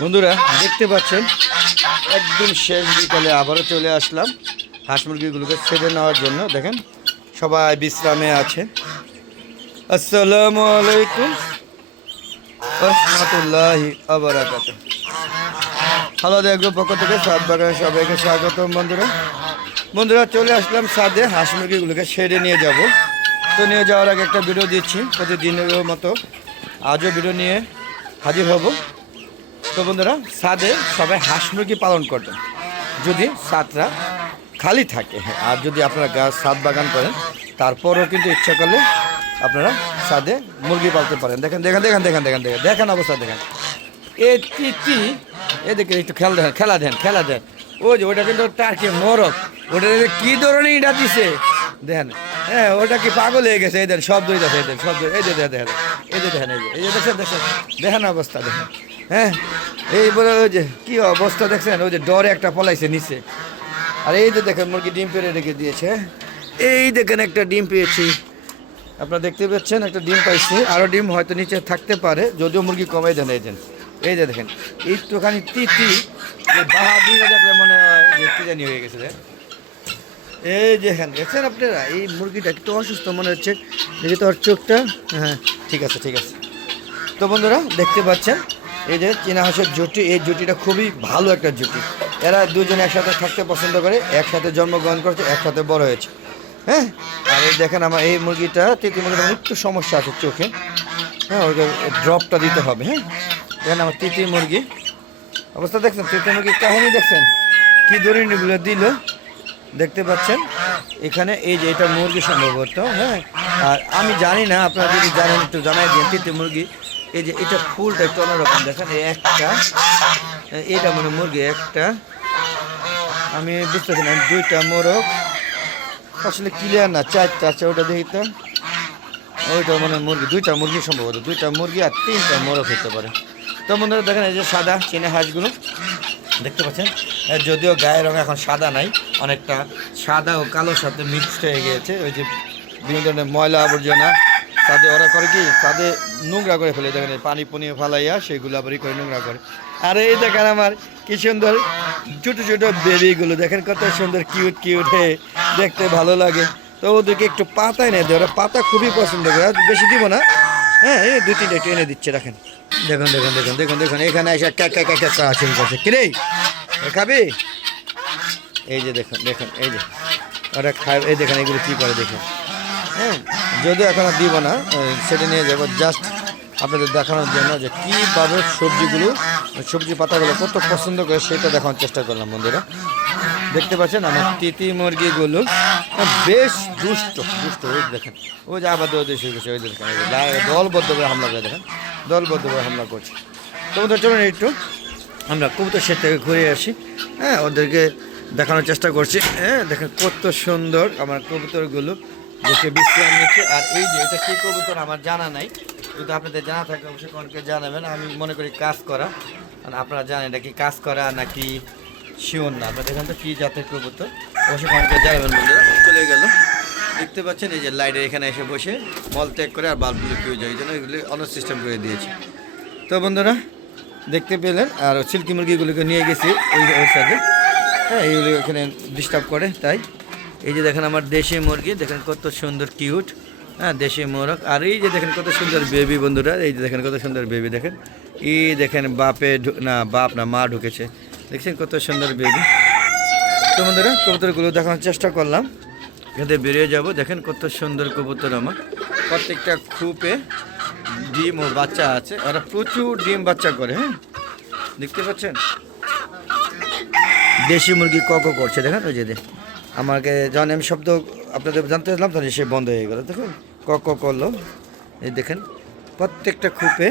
বন্ধুরা দেখতে পাচ্ছেন একদম শেষ বিকালে আবারও চলে আসলাম হাঁস মুরগিগুলোকে ছেড়ে নেওয়ার জন্য। দেখেন সবাই বিশ্রামে আছে। আসসালামু আলাইকুম রহমতুল্লাহি আবারাকাতুহু। হ্যালো দেখবো পক্ষ থেকে সাত বাগানে সবাইকে স্বাগতম। বন্ধুরা চলে আসলাম ছাদে হাঁস মুরগিগুলোকে ছেড়ে নিয়ে যাব। তো নিয়ে যাওয়ার আগে একটা ভিডিও দিচ্ছি, প্রতিদিনের মতো আজও ভিডিও নিয়ে হাজির হব। তো বন্ধুরা ছাদে সবাই হাঁস মুরগি পালন করবেন যদি ছাদটা খালি থাকে, আর যদি আপনারা ছাদ বাগান করেন তারপরেও কিন্তু ইচ্ছা করলে আপনারা ছাদে মুরগি পালতে পারেন। দেখেন দেখেন দেখেন দেখেন দেখেন দেখেন দেখেন অবস্থা দেখেন। এদিকে একটু খেলা দেন। ওই যে ওটা কিন্তু টার্কি মরক, ওটা কি ধরনের ইটা দিছে দেখেন। হ্যাঁ ওটা কি পাগল হয়ে গেছে, এদের শব্দ হইতেছে, এদের শব্দ এই যে দেখেন এই যে দেখেন এই যে দেখেন দেখেন দেখেন অবস্থা দেখেন। হ্যাঁ এই বলে ওই যে কি অবস্থা দেখছেন, ওই যে ডরে একটা পলাইছে নিচে। আর এই যে দেখেন মুরগি ডিম পেড়ে রেখে দিয়েছে। এই দেখেন একটা ডিম পেয়েছি, আপনারা দেখতে পাচ্ছেন একটা ডিম পাইছি, আরও ডিম হয়তো নিচে থাকতে পারে, যদিও মুরগি কমাই দেন। এই যে দেখেন একটুখানি তিতি বাহাদুর দেখলে মনে হয় যে কি জানি হয়ে গেছে। এই যে হ্যাঁ দেখছেন আপনারা, এই মুরগিটা একটু অসুস্থ মনে হচ্ছে, দেখি তো ওর চোখটা। হ্যাঁ ঠিক আছে ঠিক আছে। তো বন্ধুরা দেখতে পাচ্ছেন এই যে চীনা হাঁসের জুটি, এই জুটিটা খুবই ভালো একটা জুটি। এরা দুজনে একসাথে থাকতে পছন্দ করে, একসাথে জন্মগ্রহণ করছে, একসাথে বড় হয়েছে। হ্যাঁ আর এই দেখেন আমার এই মুরগিটা, তিতি মুরগিটা একটু সমস্যা আছে চোখে। হ্যাঁ ওকে ড্রপটা দিতে হবে। হ্যাঁ দেখেন আমার তিতি মুরগি অবস্থা দেখছেন, তিতি মুরগির কাহিনী দেখছেন কি দরিনিগুলো দিল দেখতে পাচ্ছেন এখানে। এই যে এটা মুরগি সম্ভবত। হ্যাঁ আর আমি জানি না, আপনারা যদি জানেন একটু জানাই দিন। তিতি মুরগি এই যে এটা ফুলটা একটু অন্যরকম দেখেন। এই একটা এটা মানে মুরগি একটা, আমি বুঝতেছি না, দুইটা মোরগ আসলে ক্লিয়ার না, চারটা আছে ওটা দেখি তো। ওইটা মানে মুরগি, দুইটা মুরগি সম্ভবত, দুইটা মুরগি আর তিনটা মোরগ হতে পারে। তো বন্ধুরা দেখেন এই যে সাদা চীনা হাঁসগুলো দেখতে পাচ্ছেন, যদিও গায়ের রঙ এখন সাদা নাই, অনেকটা সাদা ও কালোর সাথে মিক্সড হয়ে গিয়েছে। ওই যে বিভিন্ন ধরনের ময়লা আবর্জনা তাদের ওরা করে কি তাদের নোংরা করে ফেলে, দেখেন পানি পনিয়ে ফালাইয়া সেগুলো আবার করে নোংরা করে। আর এই দেখেন আমার কি সুন্দর ছোটো ছোটো বেবিগুলো দেখেন কত সুন্দর কিউট কিউট হয়ে দেখতে ভালো লাগে। তো ওদেরকে একটু পাতায় নেই, ওরা পাতা খুবই পছন্দ করে, বেশি দিব না। হ্যাঁ এই দুই তিনটা একটু এনে দিচ্ছে রাখেন। দেখুন দেখুন দেখুন দেখুন দেখুন এখানে এসে ক্যাকা শুরু করছে, কিরে খাবি? এই যে দেখুন দেখুন এই যে ওরা খায়, এই দেখেন এগুলো কী করে দেখুন। হ্যাঁ যদিও এখন আর দিব না, সেটা নিয়ে যাবো জাস্ট আপনাদের দেখানোর জন্য যে কীভাবে সবজি পাতাগুলো কত পছন্দ করে সেটা দেখানোর চেষ্টা করলাম। বন্ধুরা দেখতে পাচ্ছেন আমার তিতি মুরগিগুলো বেশ দুষ্ট ওই দেখেন, ওই যে আবার দৌড়ে শুরু করছে, ওই দেখেন দলবদ্ধভাবে হামলা করে, দেখেন দলবদ্ধভাবে হামলা করছে। তো ওদের চলুন একটু আমরা কবুতর শেড থেকে ঘুরে আসি। হ্যাঁ ওদেরকে দেখানোর চেষ্টা করছি। হ্যাঁ দেখেন কত সুন্দর আমার কবুতরগুলো বসে বিশ্রাম নিচ্ছে। আর এই যে এটা কী কবুতর আমার জানা নাই, যদি আপনাদের জানা থাকে অবশ্যই অনেকে জানাবেন। আমি মনে করি কাজ করা, মানে আপনারা জানেন এটা কি কাজ করা নাকি শিওর না। আপনারা দেখেন তো কী জাতের কবুতর, অবশ্যই অনেকে জানাবেন। বন্ধুরা চলে গেল দেখতে পাচ্ছেন এই যে লাইটের এখানে এসে বসে মল ত্যাগ করে আর বাল্বগুলো ফিউজ যায়, এই জন্য এগুলি অন্য সিস্টেম করে দিয়েছে। তো বন্ধুরা দেখতে পেলেন আর সিল্কি মুরগিগুলোকে নিয়ে গেছি ওই সাইডে। হ্যাঁ এইগুলো এখানে ডিস্টার্ব করে, তাই এই যে দেখেন আমার দেশি মুরগি দেখেন কত সুন্দর কিউট। হ্যাঁ দেশি মোরগ। আর এই যে দেখেন কত সুন্দর বেবি বন্ধুরা, এই যে দেখেন কত সুন্দর বেবি দেখেন। এই দেখেন বাপ না মা ঢুকেছে, দেখছেন কত সুন্দর বেবি। তো বন্ধুরা কবুতরগুলো দেখানোর চেষ্টা করলাম, এখানে বেরিয়ে যাব। দেখেন কত সুন্দর কবুতর আমার, প্রত্যেকটা খুপে ডিম ও বাচ্চা আছে, ওরা প্রচুর ডিম বাচ্চা করে। হ্যাঁ দেখতে পাচ্ছেন দেশি মুরগি করছে দেখেন। ওই যে আমাকে যখন আমি শব্দ আপনাদের জানতে চাইলাম তখন সে বন্ধ হয়ে গেল, দেখুন করলো। এই দেখেন প্রত্যেকটা খুপে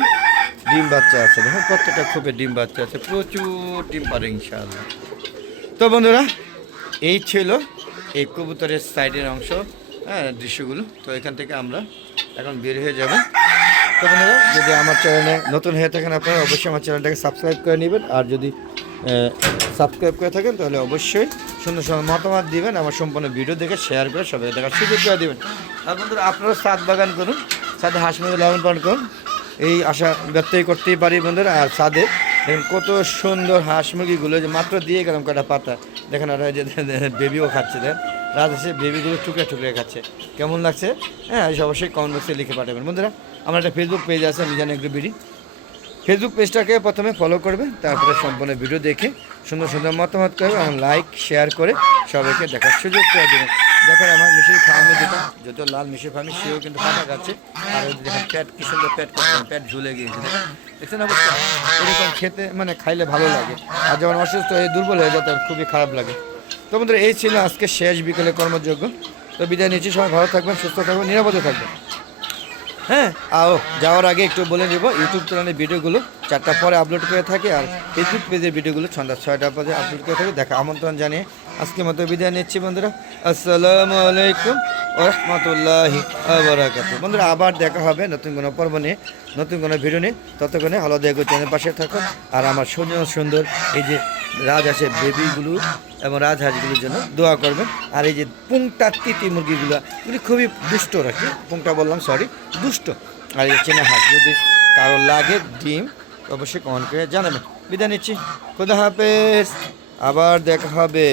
ডিম বাচ্চা আছে, দেখেন প্রত্যেকটা খুপে ডিম বাচ্চা আছে, প্রচুর ডিম পারে ইনশাআল্লাহ। তো বন্ধুরা এই ছিল এই কবুতরের সাইডের অংশ, হ্যাঁ দৃশ্যগুলো। তো এখান থেকে আমরা এখন বের হয়ে যাব। তো বন্ধুরা যদি আমার চ্যানেলে নতুন হয়ে থাকেন আপনারা অবশ্যই আমার চ্যানেলটাকে সাবস্ক্রাইব করে নেবেন, আর যদি সাবস্ক্রাইব করে থাকেন তাহলে অবশ্যই সুন্দর সুন্দর মতামত দিবেন, আমার সম্পূর্ণ ভিডিও দেখে শেয়ার করে সবাই দেখার সুযোগ করে দেবেন। আর বন্ধুরা আপনারাও ছাদ বাগান করুন, ছাদে হাঁস মুরগি লালন পালন করুন, এই আশা ব্যক্তই করতেই পারি বন্ধুরা। আর ছাদে দেখেন কত সুন্দর হাঁস মুরগিগুলো, যে মাত্র দিয়ে গেলাম কটা পাতা। দেখেন ওরা যে বেবিও খাচ্ছে, দেন রাত এসে বেবিগুলো টুকরে টুকরে খাচ্ছে। কেমন লাগছে হ্যাঁ অবশ্যই কমেন্ট বক্সে লিখে পাঠাবেন। বন্ধুরা আমার একটা ফেসবুক পেজ আছে মিজান এগ্রো বিডি, ফেসবুক পেজটাকে প্রথমে ফলো করবে, তারপরে সম্পূর্ণ ভিডিও দেখে সুন্দর সুন্দর মতামত করবে এবং লাইক শেয়ার করে সবাইকে দেখার সুযোগ করে দেবেন। দেখেন আমার মিশির ফার্মে যেটা যত লাল মিশির ফার্মে সেও কিন্তু পাতা খাচ্ছে। আর ওই দেখেন প্যাট কি সুন্দর প্যাট করছে, প্যাট ঝুলে গিয়েছে দেখছেন অবস্থা। এরকম খেতে মানে খাইলে ভালো লাগে, আর যখন অসুস্থ হয়ে দুর্বল হয়ে যায় তখন খুবই খারাপ লাগে। তো বন্ধুরা এই ছিল আজকে শেষ বিকেলে কর্মযোগ্য। তো বিদায় নিচ্ছি, সবাই ভালো থাকবেন, সুস্থ থাকবেন, নিরাপদে থাকবেন। হ্যাঁ যাওয়ার আগে একটু বলে দেবো, ইউটিউব চ্যানেলের ভিডিওগুলো 4টা পরে আপলোড করে থাকে, আর ফেসবুক পেজের ভিডিওগুলো সন্ধ্যা 6টার পরে আপলোড করে থাকে। দেখা আমন্ত্রণ জানিয়ে আজকের মতো বিদায় নিচ্ছি বন্ধুরা। আসসালামু আলাইকুম ওয়া রাহমাতুল্লাহি ওয়া বারাকাতুহু। বন্ধুরা আবার দেখা হবে নতুন কোনো পর্ব নিয়ে, নতুন কোনো ভিডিও নিয়ে। ততক্ষণে আলাদা এগো চ্যানেলের পাশে থাকুন, আর আমার সুন্দর সুন্দর এই যে রাজহাঁসের বেবিগুলো এবং রাজহাঁসগুলোর জন্য দোয়া করবেন। আর এই যে পুংটা তিতি মুরগিগুলো এগুলি খুবই দুষ্ট রাখি, পুংটা বললাম সরি, দুষ্ট। আর এই চেনা হাঁস যদি কারো লাগে ডিম অবশ্যই কমেন্ট করে জানাবেন। বিদায় নিচ্ছি, খুদা হাফেজ, আবার দেখা হবে।